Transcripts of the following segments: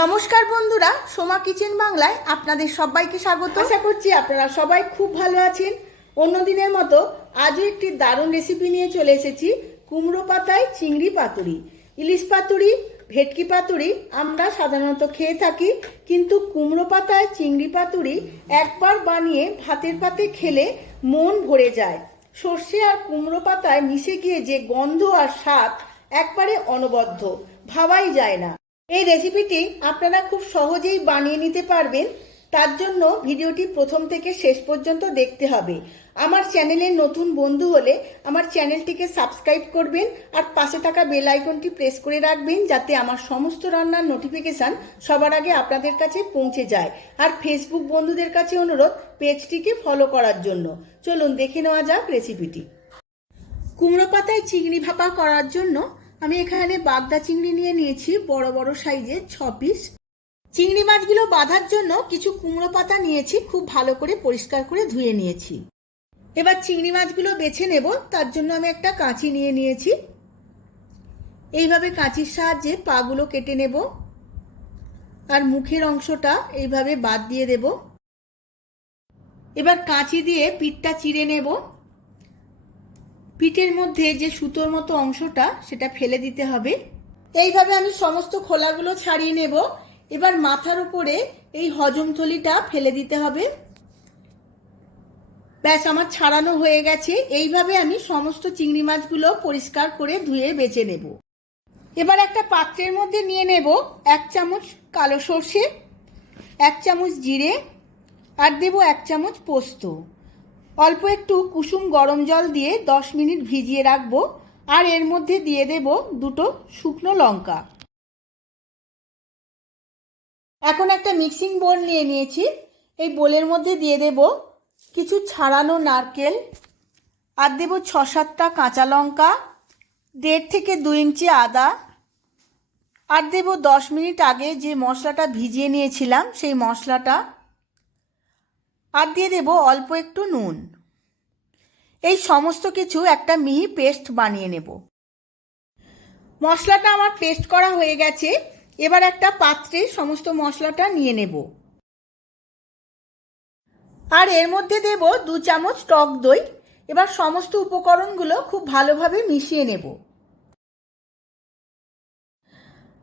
নমস্কার বন্ধুরা, সোমা কিচেন বাংলায় আপনাদের সবাইকে স্বাগত। আশা করছি আপনারা সবাই খুব ভালো আছেন। অন্য দিনের মতো আজও একটি দারুণ রেসিপি নিয়ে চলে এসেছি। কুমড়ো পাতায় চিংড়ি পাতুরি। ইলিশ পাতুরি, ভেটকি পাতুরি আমরা সাধারণত খেয়ে থাকি, কিন্তু কুমড়ো পাতায় চিংড়ি পাতুরি একবার বানিয়ে ভাতের পাতে খেলে মন ভরে যায়। সর্ষে আর কুমড়ো পাতায় মিশে গিয়ে যে গন্ধ আর স্বাদ একবারে অনবদ্য, ভাবাই যায় না। এই রেসিপিটি আপনারা খুব সহজেই বানিয়ে নিতে পারবেন। তার জন্য ভিডিওটি প্রথম থেকে শেষ পর্যন্ত দেখতে হবে। আমার চ্যানেলের নতুন বন্ধু হলে আমার চ্যানেলটিকে সাবস্ক্রাইব করবেন আর পাশে থাকা বেল আইকনটি প্রেস করে রাখবেন, যাতে আমার সমস্ত রান্নার নোটিফিকেশান সবার আগে আপনাদের কাছে পৌঁছে যায়। আর ফেসবুক বন্ধুদের কাছে অনুরোধ পেজটিকে ফলো করার জন্য। চলুন দেখে নেওয়া যাক রেসিপিটি। কুমড়ো পাতায় চিংড়ি ভাপা করার জন্য আমি এখানে বাগদা চিংড়ি নিয়ে নিয়েছি বড় বড় সাইজের 6 পিস। চিংড়ি মাছগুলো বাঁধার জন্য কিছু কুমড়ো পাতা নিয়েছি, খুব ভালো করে পরিষ্কার করে ধুয়ে নিয়েছি। এবার চিংড়ি মাছগুলো বেছে নেব। তার জন্য আমি একটা কাঁচি নিয়ে নিয়েছি। এইভাবে কাঁচির সাহায্যে পাগুলো কেটে নেব আর মুখের অংশটা এইভাবে বাদ দিয়ে দেব। এবার কাঁচি দিয়ে পিঠটা চিড়ে নেব। পিঠের মধ্যে যে সুতোর মতো অংশটা সেটা ফেলে দিতে হবে। এইভাবে আমি সমস্ত খোলাগুলো ছাড়িয়ে নেব। এবার মাথার উপরে এই হজমথলিটা ফেলে দিতে হবে। ব্যাস, আমার ছাড়ানো হয়ে গেছে। এইভাবে আমি সমস্ত চিংড়ি মাছগুলো পরিষ্কার করে ধুয়ে বেছে নেব। এবার একটা পাত্রের মধ্যে নিয়ে নেব 1 চামচ কালো সর্ষে, 1 চামচ জিরে আর দেব 1 চামচ পোস্ত। অল্প একটু কুসুম গরম জল দিয়ে 10 মিনিট ভিজিয়ে রাখবো। আর এর মধ্যে দিয়ে দেব 2টো শুকনো লঙ্কা। এখন একটা মিক্সিং বোল নিয়ে নিয়েছি। এই বোলের মধ্যে দিয়ে দেব কিছু ছাড়ানো নারকেল, আর দেব 6-7টা কাঁচা লঙ্কা, 1.5 থেকে 2 ইঞ্চি আদা, আর দেব 10 মিনিট আগে যে মশলাটা ভিজিয়ে নিয়েছিলাম সেই মশলাটা, আর দিয়ে দেব অল্প একটু নুন। এই সমস্ত কিছু একটা মিহি পেস্ট বানিয়ে নেব। মশলাটা আমার পেস্ট করা হয়ে গেছে। এবার একটা পাত্রে সমস্ত মশলাটা নিয়ে নেব। আর এর মধ্যে দেব 2 চামচ টক দই। এবার সমস্ত উপকরণগুলো খুব ভালোভাবে মিশিয়ে নেব।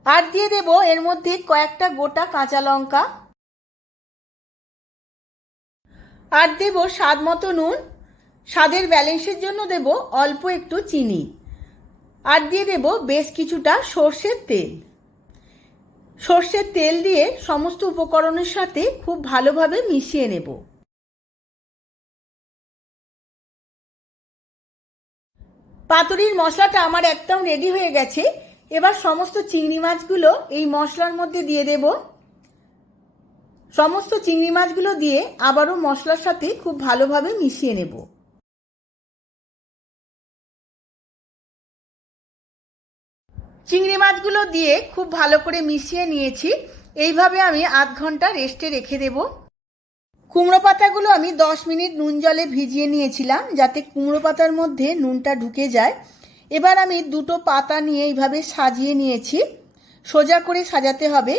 আর দিয়ে দেব এর মধ্যে কয়েকটা গোটা কাঁচা লঙ্কা, আর দেব স্বাদ মতো নুন। স্বাদের ব্যালেন্সের জন্য দেব অল্প একটু চিনি, আর দিয়ে দেব বেশ কিছুটা সর্ষের তেল। সর্ষের তেল দিয়ে সমস্ত উপকরণের সাথে খুব ভালোভাবে মিশিয়ে নেব। পাতুরির মশলাটা আমার একদম রেডি হয়ে গেছে। এবার সমস্ত চিংড়ি মাছগুলো এই মশলার মধ্যে দিয়ে দেব। সমস্ত চিংড়ি মাছগুলো দিয়ে আবারও মশলার সাথে খুব ভালোভাবে মিশিয়ে নেব। চিংড়ি মাছগুলো দিয়ে খুব ভালো করে মিশিয়ে নিয়েছি। এইভাবে আমি আধ ঘন্টা রেস্টে রেখে দেব। কুমড়ো পাতাগুলো আমি 10 মিনিট নুন জলে ভিজিয়ে নিয়েছিলাম, যাতে কুমড়ো পাতার মধ্যে নুনটা ঢুকে যায়। এবার আমি 2টো পাতা নিয়ে এইভাবে সাজিয়ে নিয়েছি। সোজা করে সাজাতে হবে।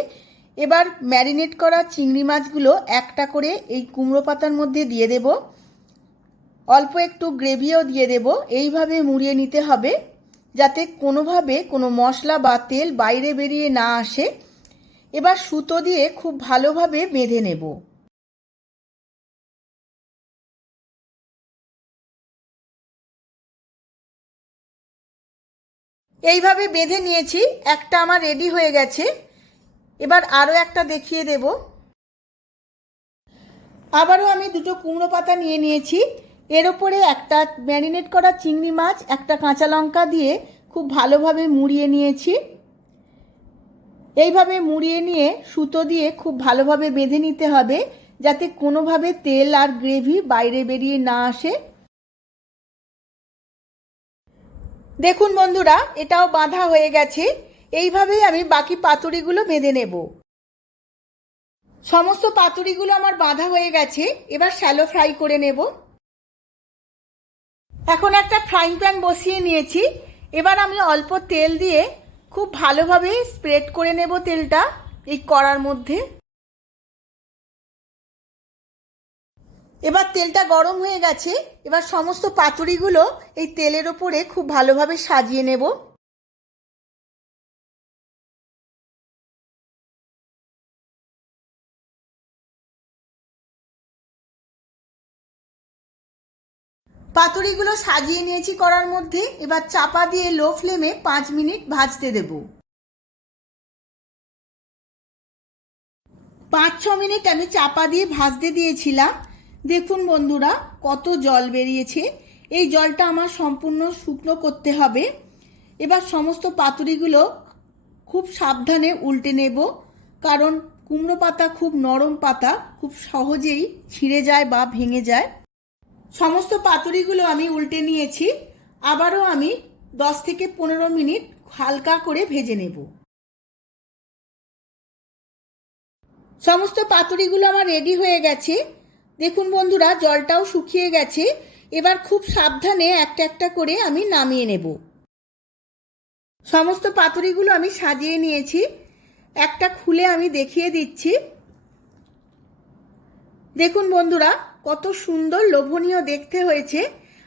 এবার ম্যারিনেট করা চিংড়ি মাছগুলো একটা করে এই কুমড়ো পাতার মধ্যে দিয়ে দেব। অল্প একটু গ্রেভিও দিয়ে দেব। এইভাবে মুড়িয়ে নিতে হবে, যাতে কোনোভাবে কোনো মশলা বা তেল বাইরে বেরিয়ে না আসে। এবার সুতো দিয়ে খুব ভালোভাবে বেঁধে নেব। এইভাবে বেঁধে নিয়েছি। একটা আমার রেডি হয়ে গেছে। এবার আরও একটা দেখিয়ে দেব। আবারও আমি 2টো কুমড়ো পাতা নিয়ে নিয়েছি। এর ওপরে একটা ম্যারিনেট করা চিংড়ি মাছ, একটা কাঁচা লঙ্কা দিয়ে খুব ভালোভাবে মুড়িয়ে নিয়েছি। এইভাবে মুড়িয়ে নিয়ে সুতো দিয়ে খুব ভালোভাবে বেঁধে নিতে হবে, যাতে কোনোভাবে তেল আর গ্রেভি বাইরে বেরিয়ে না আসে। দেখুন বন্ধুরা, এটাও বাঁধা হয়ে গেছে। এইভাবেই আমি বাকি পাতুরিগুলো বেঁধে নেব। সমস্ত পাতুরিগুলো আমার বাঁধা হয়ে গেছে। এবার শ্যালো ফ্রাই করে নেব। এখন একটা ফ্রাইং প্যান বসিয়ে নিয়েছি। এবার আমি অল্প তেল দিয়ে খুব ভালোভাবে স্প্রেড করে নেব তেলটা। এই কড়ার মধ্যে। এবার তেলটা গরম হয়ে গেছে, এবার সমস্ত পাতুরিগুলো এই তেলের ওপরে খুব ভালোভাবে সাজিয়ে নেব। পাতুরিগুলো সাজিয়ে নিয়েছি কড়ার মধ্যে, এবার চাপা দিয়ে লো ফ্লেমে 5 মিনিট ভাজতে দেব। 5-6 মিনিট আমি চাপা দিয়ে ভাজতে দিয়েছিলাম। দেখুন বন্ধুরা কত জল বেরিয়েছে, এই জলটা আমার সম্পূর্ণ শুকনো করতে হবে। এবার সমস্ত পাতুরিগুলো খুব সাবধানে উল্টে নেব, কারণ কুমড়ো পাতা খুব নরম পাতা, খুব সহজেই ছিঁড়ে যায় বা ভেঙে যায়। সমস্ত পাতুরিগুলো আমি উল্টে নিয়েছি, আবারও আমি 10 থেকে 15 মিনিট হালকা করে ভেজে নেব। সমস্ত পাতুরিগুলো আমার রেডি হয়ে গেছে। দেখুন বন্ধুরা জলটাও শুকিয়ে গেছে। এবার খুব সাবধানে একটা একটা করে আমি নামিয়ে নেব। সমস্ত পাতুরিগুলো আমি সাজিয়ে নিয়েছি, একটা খুলে আমি দেখিয়ে দিচ্ছি। দেখুন বন্ধুরা কত সুন্দর লোভনীয় দেখতে হয়েছে,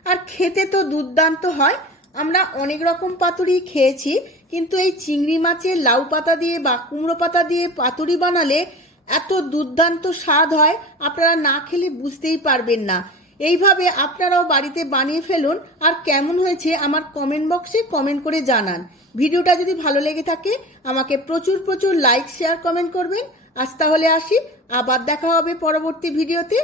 আর খেতে তো দুর্দান্ত হয়। আমরা অনেক রকম পাতুরি খেয়েছি, কিন্তু এই চিংড়ি মাছের লাউ পাতা দিয়ে বা কুমড়ো পাতা দিয়ে পাতুরি বানালে এত দুর্দান্ত স্বাদ হয়, আপনারা না খেলে বুঝতেই পারবেন না। এইভাবে আপনারাও বাড়িতে বানিয়ে ফেলুন, আর কেমন হয়েছে আমার কমেন্ট বক্সে কমেন্ট করে জানান। ভিডিওটা যদি ভালো লেগে থাকে আমাকে প্রচুর প্রচুর লাইক শেয়ার কমেন্ট করবেন। আজ তাহলে আসি, আবার দেখা হবে পরবর্তী ভিডিওতে।